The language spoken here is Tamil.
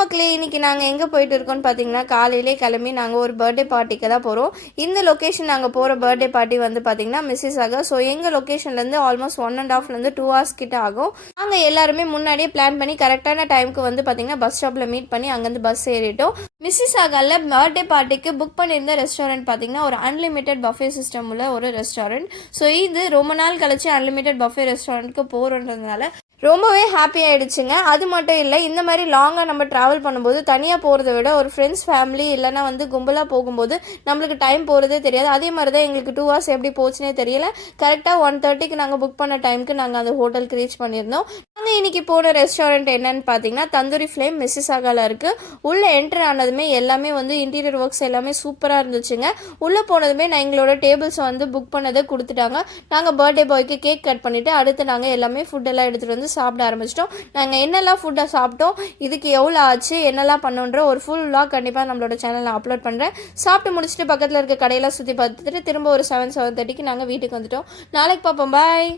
மக்களே, இன்னைக்கு நாங்கள் எங்கே போயிட்டு இருக்கோம்னு பார்த்தீங்கன்னா, காலையிலே கிளம்பி நாங்கள் ஒரு பர்த்டே பார்ட்டிக்கு தான் போகிறோம். இந்த லொக்கேஷன் நாங்கள் போகிற பர்த்டே பார்ட்டி வந்து பார்த்தீங்கன்னா மிஸ்ஸிஸாகா. ஸோ எங்கள் லொக்கேஷன்லேருந்து ஆல்மோஸ்ட் 1.5 2 ஹவர்ஸ் கிட்ட ஆகும். நாங்கள் எல்லாருமே முன்னாடியே பிளான் பண்ணி கரெக்டான டைமுக்கு வந்து பார்த்தீங்கன்னா பஸ் ஸ்டாப்பில் மீட் பண்ணி அங்கேருந்து பஸ் ஏறிட்டோம். மிஸ்ஸிஸாகாவில் பர்த்டே பார்ட்டிக்கு புக் பண்ணியிருந்த ரெஸ்டாரண்ட் பார்த்தீங்கன்னா ஒரு அன்லிமிட்டெட் பஃபே சிஸ்டம் உள்ள ஒரு ரெஸ்டாரண்ட். ஸோ இது ரொம்ப நாள் கழிச்சு அன்லிமிட்டெட் பஃபே ரெஸ்டாரண்ட்டுக்கு போகிறதுனால ரொம்பவே ஹாப்பி ஆகிடுச்சுங்க. அது மட்டும் இல்லை, இந்த மாதிரி லாங்காக நம்ம ட்ராவல் பண்ணும்போது தனியாக போகிறத விட ஒரு ஃப்ரெண்ட்ஸ் ஃபேமிலி இல்லைனா வந்து கும்பலாக போகும்போது நம்மளுக்கு டைம் போகிறதே தெரியாது. அதே மாதிரி தான் எங்களுக்கு 2 ஹவர்ஸ் எப்படி போச்சுனே தெரியல. கரெக்டாக 1:30க்கு நாங்கள் புக் பண்ண டைமுக்கு நாங்கள் அந்த ஹோட்டலுக்கு ரீச் பண்ணியிருந்தோம். நாங்கள் இன்றைக்கி போன ரெஸ்டாரண்ட் என்னன்னு பார்த்தீங்கன்னா தந்தூரி ஃப்ளேம் மிஸ்ஸிஸாகாவில் இருக்குது. உள்ளே என்ட்ரு ஆனதுமே எல்லாமே வந்து இன்டீரியர் ஒர்க்ஸ் எல்லாமே சூப்பராக இருந்துச்சுங்க. உள்ளே போனதுமே நான் எங்களோட டேபிள்ஸை வந்து புக் பண்ணதை கொடுத்துட்டாங்க. நாங்கள் பர்த்டே பாய்க்கு கேக் கட் பண்ணிவிட்டு அடுத்து நாங்கள் எல்லாமே ஃபுட்டெல்லாம் எடுத்துகிட்டு வந்து சாப்பிட ஆரம்பிச்சிட்டோம். நாங்கள் என்னெல்லாம் ஃபுட்டை சாப்பிட்டோம், இதுக்கு எவ்வளோ ஆச்சு, என்னெல்லாம் பண்ணோன்ற ஒரு ஃபுல் விளாக் கண்டிப்பாக நம்மளோட சேனலில் அப்லோட் பண்ணுறேன். சாப்பிட்டு முடிச்சுட்டு பக்கத்தில் இருக்க கடையெல்லாம் சுற்றி பார்த்துட்டு திரும்ப ஒரு 7:30க்கு நாங்கள் வீட்டுக்கு வந்துட்டோம். நாளைக்கு பார்ப்போம். பாய்.